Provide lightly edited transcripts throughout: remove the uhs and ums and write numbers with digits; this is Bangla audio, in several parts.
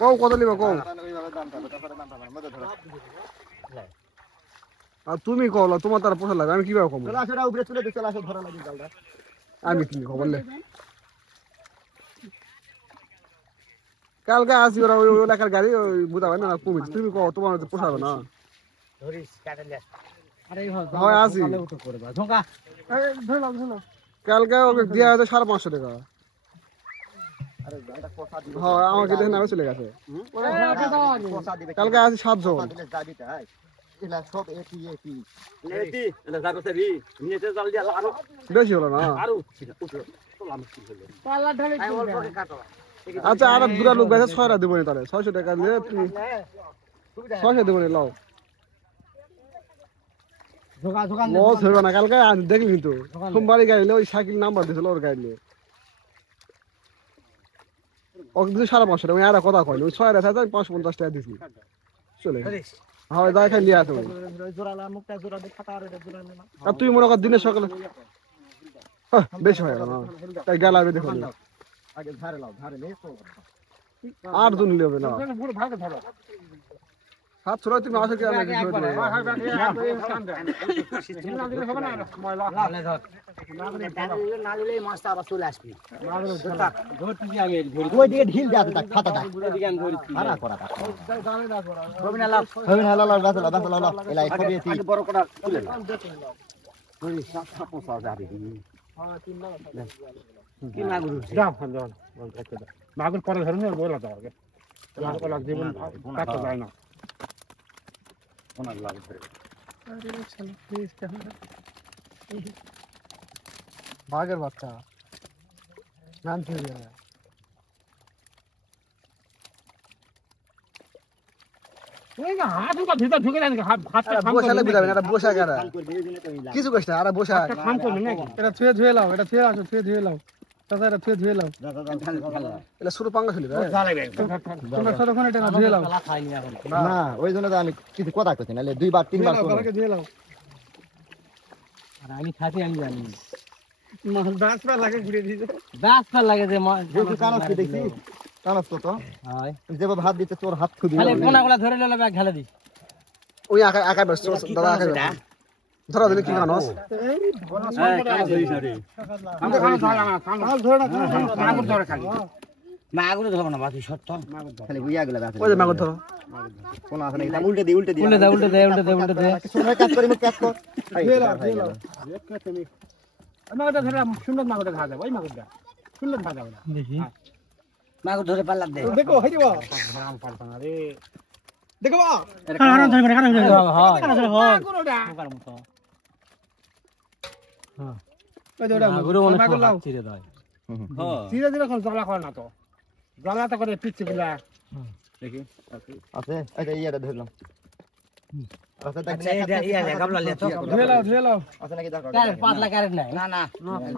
কও কত নিবা কও আর তুমি কও তোমার তার পোষা লাগে আমি কিভাবে কম চলে আসো উপরে চলে চলে আসো ধরা লাগি জালটা আমি কি খবর লে কালকে আসি ওরা ওই এলাকার গাড়ি ওই বুঝাবে না কমিটি তুমি কও তোমার পোষাবে না ধরিস কাটলে আরে হয় আসি উঠে পড়বা ঢোকা এই ধরলাম কালকে ওকে দেয়া হয়েছে 550 টাকা আরে এটা কথা দিবে হ্যাঁ আমাকে দেখে নামে চলে গেছে কথা দিবে কালকে আসি 7 জন দিলে যাবি তাই এলা সব এটি এটি এলা যাবে সবই নিতে জাল দিয়া আরো বেশি হলো না আরো ছিল তোলাম কি হলো পাল্লা ঢালে আই অল্প করে কাটো আচ্ছা আর দুটা লোক গেছে 6 টা দেবো নি তারে 600 টাকা দিয়ে 600 দেবো নি লাও ঢোকা ঢোকা লস হবে না কালকে দেখলি তো সোমবারই গাইলে ওই সাইকেল নাম্বার দিয়েছিল ওর গাইলে ওকে দিয়েছে 550 টাকা আমি আর কথা কইনি ওই 6 টা 550 টাকা দিছি চলে হ্যাঁ দাই খাই লিয়া তো জোরালা মুখটা জোরা দে খাতা আর জোরা না আর তুই মনে কর দিনের সকালে বেশি হয় না তাই গেলাবে দেখো আগে ধারে লাও ধারে নে তো আর দুন লিবে না পুরো ভাগে ধরো হাত ছড়া তুমি আসো কি আমি ধরে দেব নালিলে মাছটা আবার চলে আসবে ধরতে কি আমি ওই দিকে ঢিল দাও তা খাতাটা ওদিকে আমি ধরি আরা করা হবে না লাভ হবে না লাও লাও এলাই ছবি এসি আগে বড় করা তুলে না ওই সাতটা পোষা যাবে কি মাগুর দাম দাম মাগুর পরে ধরুন বলা দাও আগে মাগুর লাগ জীবন কাটতে যায় না ওনার লাভ ধরে বাঘের বাচ্চা নাম কি হলো ওই না হাত ঢুকা ভিতর ঢুকে যায় না হাত হাত বসালে বুঝাবে না এটা বসা কারা কিছু কইছ না আরে বসা কাম করবে নাকি এটা ছুঁয়ে ধুয়ে লাও এটা ছুঁয়ে আসো ছুঁয়ে ধুয়ে লাও দাদা এটা ছুঁয়ে ধুয়ে লাও এটা শুরু পাঙ্গা খেলিবে তোমরা কতক্ষণ এটা ধুয়ে লাও না ওই জন্য তো আমি কিছু কথা কইছি নালে দুইবার তিনবার করব ধুয়ে লাও আর আমি খাতি আমি জানি দাস পা লাগে ঘুরে দিছে দাস পা লাগে যে দেখি কানস কি দেখি কানস তো হয় যেব ভাত দিতে তোর হাত খুদি খালি কোনাগুলা ধরে ললে ব্যাগ ঢালে দিস ওই আকা আকা বস দাদা আকা ধরা দিলে কি কানস আমি খানা ধরা না খানা ধরে না মাগুর ধরে খালি মাগুর ধরো না বাকি শর্ত খালি বুইয়া গেল ওই যে মাগুর ধরো কোন আছে নাকি উল্টে দি উল্টে দে উল্টে দে সময় কাজ করি কাজ কর মাগুরটা ধরে সুন্দর মাগুরটা খাওয়া যাবে ওই মাগুরটা সুন্দর খাওয়া যাবে দেখি মাগুর ধরে পাল্লা দে দেখো হই যাবো ধরাম পারছ না রে দেখো কারণ ধরে কারণ ধরে হয় মাগুরটা পোকার মতো ওই যে ওটা মাগুর মনে মাগুর লাও চিরে দেয় ধীরে ধীরে কোন জ্বালা করে না তো জ্বালাটা করে পিচ্ছি গুলা দেখি আছে এটা ইয়াটা ধরলাম আছে দেখ আচ্ছা এটা ইয়া গাবলা লে তো ধুয়ে লাও আছে নাকি দেখো কার পাতলা কারেন্ট নাই না না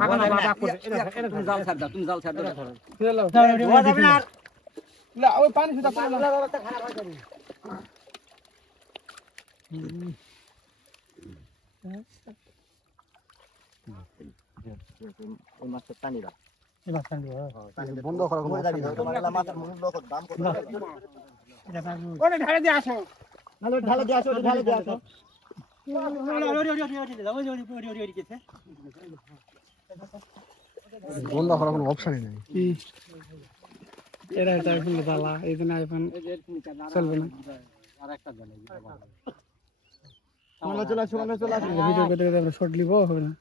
আগা না বাবা করে এটা তুমি জাল ছাড় দাও তুমি জাল ছাড় দাও ধুয়ে লাও ও যাবে না লা ওই পানি সুদা পানি ওই মাছটা টানি দাও এবার পানি বন্ধ করা কোনো দাবি দাও তোমার মাথার মুখ লোক দাম কত ওরে ঢালে দিয়ে আসো নালে ঢালে দিয়ে আসো ঢালে দিয়ে আসো বন্ধ করা কোনো অপশনই নাই এটা এটা আইফোন জ্বালা এই জন্য আইফোন চলবে না চলে আসো ভিডিও করতে করতে আমরা শর্ট লিবো হবে না